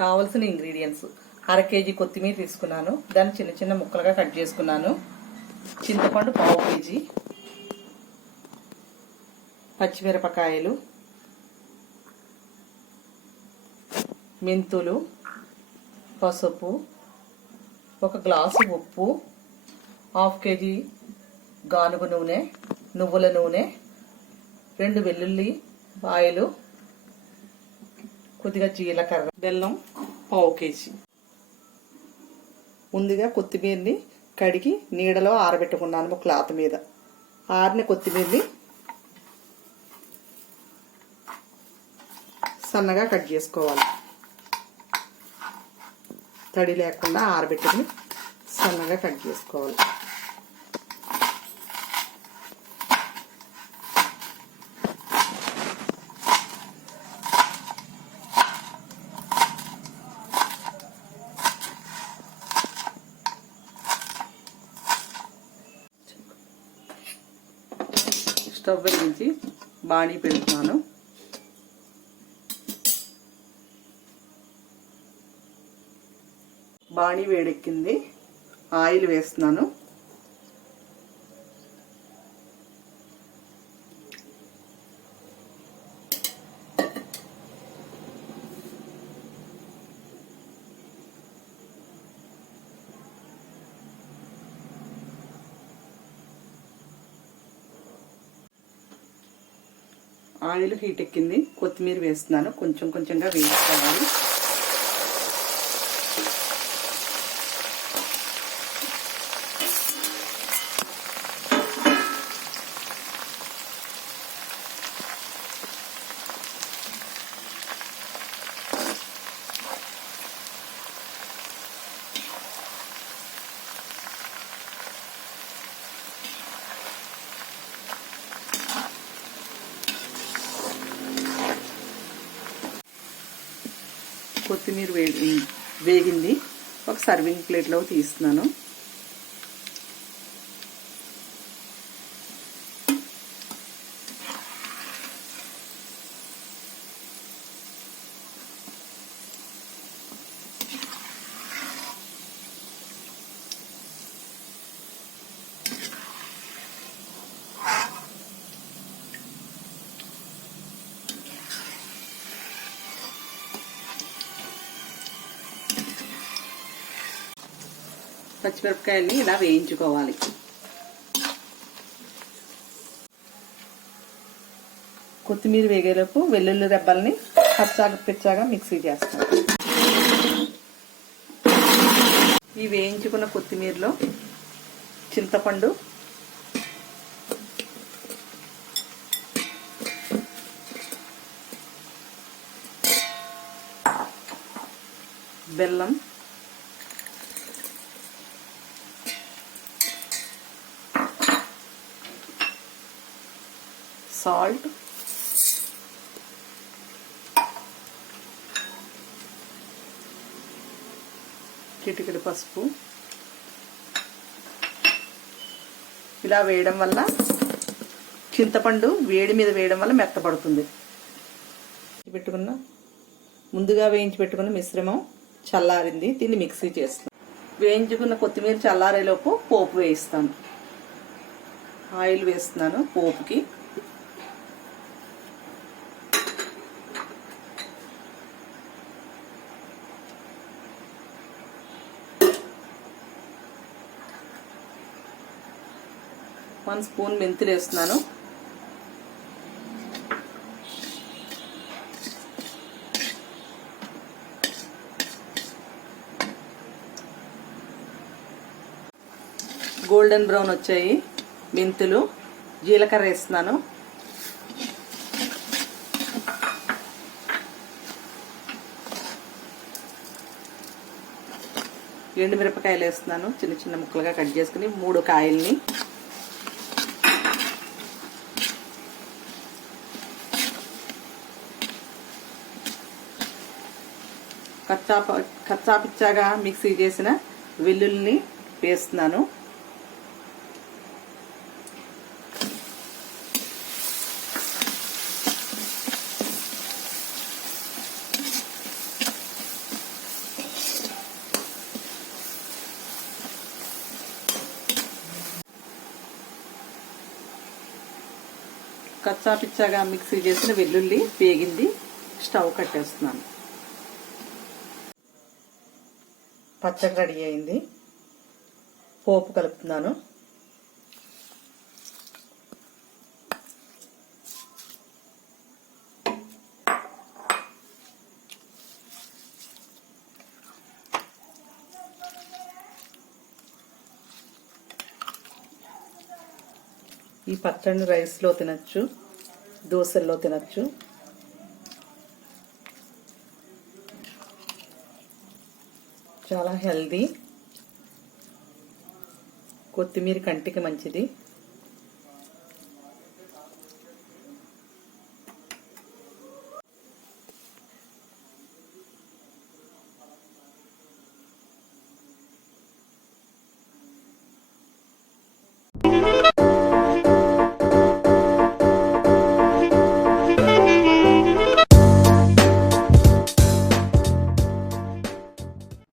కావాల్సిన ఇంగ్రీడియంట్స్: అర కేజీ కొత్తిమీర తీసుకున్నాను, దాన్ని చిన్న చిన్న ముక్కలుగా కట్ చేసుకున్నాను. చింతపండు పావు కేజీ, పచ్చిమిరపకాయలు, మెంతులు, పసుపు, 1 గ్లాసు ఉప్పు, హాఫ్ కేజీ గానుగ నూనె, నువ్వుల నూనె, 2 వెల్లుల్లి ఆయిలు, కొద్దిగా జీలకర్ర, బెల్లం పావు కేజీ. ముందుగా కొత్తిమీరని కడిగి నీడలో ఆరబెట్టుకున్నాను ఒక క్లాత్ మీద. ఆరిన కొత్తిమీరని సన్నగా కట్ చేసుకోవాలి. తడి లేకుండా ఆరబెట్టుకుని సన్నగా కట్ చేసుకోవాలి. స్టవ్ వెలిగించి బాణీ పెడుతున్నాను. బాణీ వేడెక్కింది. ఆయిల్ వేస్తున్నాను. ఆయిల్ హీట్ ఎక్కింది. కొత్తిమీర వేస్తున్నాను. కొంచెం కొంచెంగా వేసుకోవాలి. కొత్తిమీర వేగింది. ఒక సర్వింగ్ ప్లేట్లో తీస్తున్నాను. పచ్చిమిరపకాయల్ని ఇలా వేయించుకోవాలి. కొత్తిమీర వేగేలోపు వెల్లుల్లి రెబ్బల్ని పిచ్చాగా మిక్సీ చేస్తాను. ఈ వేయించుకున్న కొత్తిమీరలో చింతపండు, బెల్లం, సాల్ట్, చిటికెడు పసుపు ఇలా వేయడం వల్ల చింతపండు వేడి మీద వేయడం వల్ల మెత్తపడుతుంది. ముందుగా వేయించి పెట్టుకున్న మిశ్రమం చల్లారింది. దీన్ని మిక్సీ చేస్తాను. వేయించుకున్న కొత్తిమీర చల్లారేలోపు పోపు వేయిస్తాను. ఆయిల్ వేస్తున్నాను పోపుకి. వన్ స్పూన్ మెంతులు వేస్తున్నాను. గోల్డెన్ బ్రౌన్ వచ్చాయి మెంతులు. జీలకర్ర వేస్తున్నాను. ఎండుమిరపకాయలు వేస్తున్నాను. చిన్న చిన్న ముక్కలుగా కట్ చేసుకుని 3 కాయల్ని. కచ్చా పిచ్చాగా మిక్సీ చేసిన వెల్లుల్లిని వేస్తున్నాను. కచ్చా పిచ్చాగా మిక్సీ చేసిన వెల్లుల్లి వేగింది. స్టవ్ కట్టేస్తున్నాను. పచ్చడి రెడీ అయింది. పోపు కలుపుతున్నాను. ఈ పచ్చడిని రైస్లో తినచ్చు, దోశల్లో తినచ్చు. చాలా హెల్దీ. కొత్తిమీర కంటికి మంచిది.